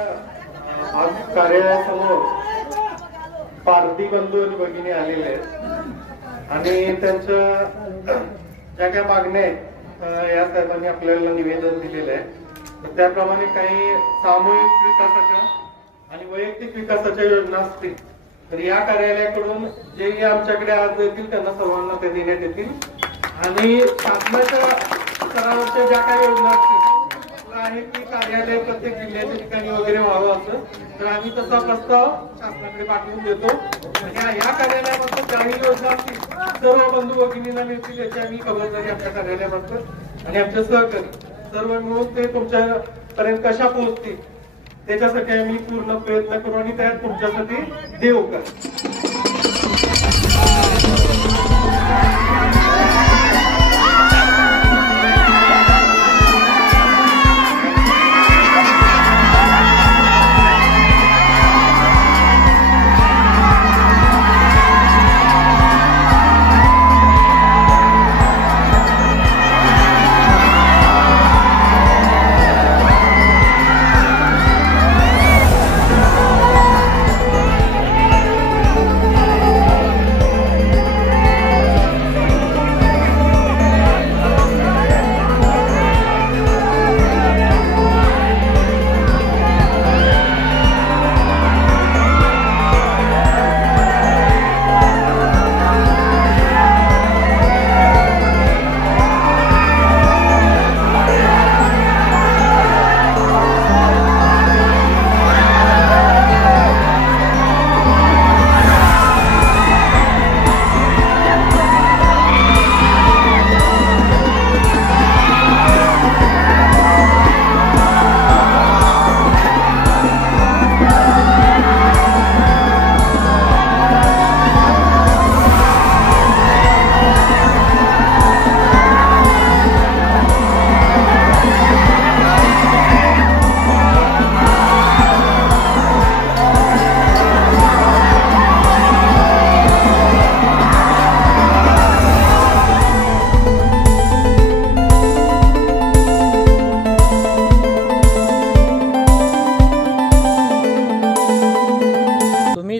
आज कार्यालयासमोर पारधी बंधू आणि भगिनी आलेले आहेत आणि त्यांच्या ज्या काही मागण्या आहेत या साहेबांनी आपल्याला निवेदन दिलेलं आहे। त्याप्रमाणे काही सामूहिक विकासाच्या आणि वैयक्तिक विकासाच्या योजना असतील तर या कार्यालयाकडून जे आमच्याकडे आज येतील त्यांना सर्वांना ते देण्यात येतील आणि शासनाच्या स्तरावरच्या ज्या काही योजना असतील आहे की कार्यालय प्रत्येक जिल्ह्याच्या ठिकाणी वगैरे व्हावं असं तर आम्ही तसा प्रस्ताव शासनाकडे पाठवून देतो। या कार्यालयापासून ज्याही योजना असतील सर्व बंधू भगिनींना मिळतील याची आम्ही खबरदारी आपल्या कार्यालयापासून आणि आमचे सहकारी सर्व मिळून ते तुमच्यापर्यंत कशा पोहोचतील त्याच्यासाठी आम्ही पूर्ण प्रयत्न करू आणि त्यात तुमच्यासाठी देऊ का।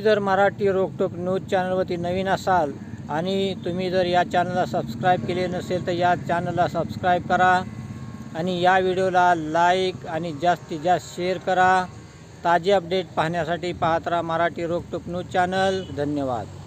जर मराठी रोकटोक न्यूज चॅनलवरती नवीन असाल आणि तुम्ही जर या चॅनलला सबस्क्राईब केले नसेल तर या चॅनलला सबस्क्राईब करा आणि या व्हिडिओला लाईक आणि जास्तीत जास्त शेअर करा। ताजे अपडेट पाहण्यासाठी पाहत राहा मराठी रोकटोक न्यूज चॅनल। धन्यवाद।